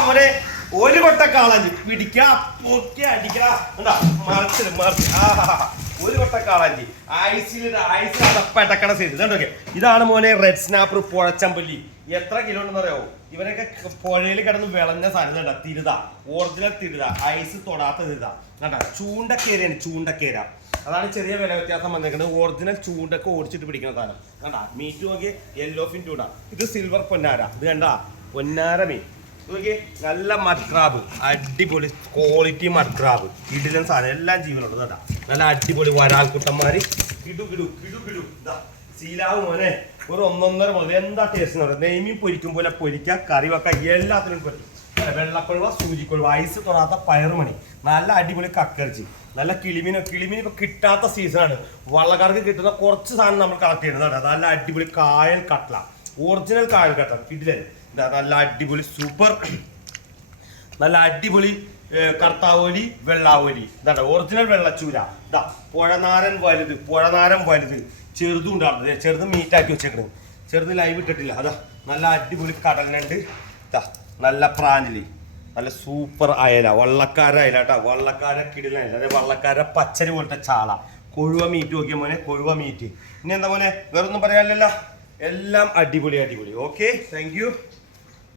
അവരെ ഒരു കൊട്ട കാളാഞ്ചി പിടിക്കാ പൊക്കി അടിക്കാ മറിച്ചിട്ട് മറിച്ച് ഒരു കൊട്ട കാളാഞ്ചി ഐസിലടക്കണ സൈഡ് ഇതുണ്ടോക്കെ. ഇതാണ് മോനെ റെഡ് സ്നാപ്പർ പുഴച്ചമ്പല്ലി. എത്ര കിലോ ഉണ്ടെന്ന് അറിയാവോ? ഇവരൊക്കെ പുഴയിൽ കിടന്ന് വിളഞ്ഞ സാധനം കണ്ട തിരുത, ഒറിജിനൽ തിരുത, ഐസ് തൊടാത്ത തിരുത കണ്ട. ചൂണ്ടക്കേരയാണ്, ചൂണ്ടക്കേര. അതാണ് ചെറിയ വില വ്യത്യാസം വന്നേക്കുന്നത്. ഒറിജിനൽ ചൂണ്ടൊക്കെ ഓടിച്ചിട്ട് പിടിക്കുന്ന സാധനം കണ്ട. മീറ്റ് നോക്കി യെല്ലോ ഫിൻ ചൂണ്ട. ഇത് സിൽവർ പൊന്നാര. ഇത് കണ്ട പൊന്നാര മീൻ നോക്കി. നല്ല മഡ്ക്രാബ്, അടിപൊളി ക്വാളിറ്റി മഡ്ക്രാബ്, ഇടിലൻ സാധനം, എല്ലാം ജീവനുണ്ട് കേട്ടാ. നല്ല അടിപൊളി വരാൽക്കുട്ടന്മാര് കിടു കിടു കിടു കിടു. സീലാവ് മോനെ ഒരു 1.5 മുതൽ എന്താ ടേസ്റ്റ് എന്ന് പറയുന്നത്. നെയ്മീൻ പൊരിക്കും പോലെ പൊരിക്കുക, കറി വെക്കുക, എല്ലാത്തിനും പറ്റും. വെള്ളക്കൊഴുവ, സൂചിക്കൊഴുവ, ഐസ് തൊടാത്ത പയറുമണി, നല്ല അടിപൊളി കക്കറിച്ചി, നല്ല കിളിമീൻ ഇപ്പൊ കിട്ടാത്ത സീസണാണ്. വള്ളക്കാർക്ക് കിട്ടുന്ന കുറച്ച് സാധനം നമ്മൾ കളക്ട് ചെയ്യുന്നത്. നല്ല അടിപൊളി കായൽ കട്ട്ല, ഒറിജിനൽ കായൽ കട്ട്ല കിട്ടില്ലേ. നല്ല അടിപൊളി സൂപ്പർ, നല്ല അടിപൊളി കർത്താവോലി, വെള്ളാവോലി. ഇതാ ഒറിജിനൽ വെള്ളച്ചൂര. ഇതാ പുഴനാരൻ വലുത്, പുഴനാരൻ വലുത്, ചെറുതും ഉണ്ടാകുന്നത്. ചെറുത് മീറ്റാക്കി വെച്ചേക്കണത്, ചെറുത് ലൈവ് ഇട്ടിട്ടില്ല. അതാ നല്ല അടിപൊളി കടലിനുണ്ട്. ഇതാ നല്ല പ്രാഞ്ചിലി, നല്ല സൂപ്പർ അയല, വള്ളക്കാര അയല കേട്ടോ. വള്ളക്കാര കിടിലല്ല, അതായത് വള്ളക്കാര പച്ചരി പോലത്തെ ചാള. കൊഴുവ മീറ്റ് നോക്കിയ മോനെ, കൊഴുവ മീറ്റ്. ഇനി എന്താ മോനെ വേറൊന്നും പറയാനില്ലല്ലോ. എല്ലാം അടിപൊളി അടിപൊളി. Okay, thank you.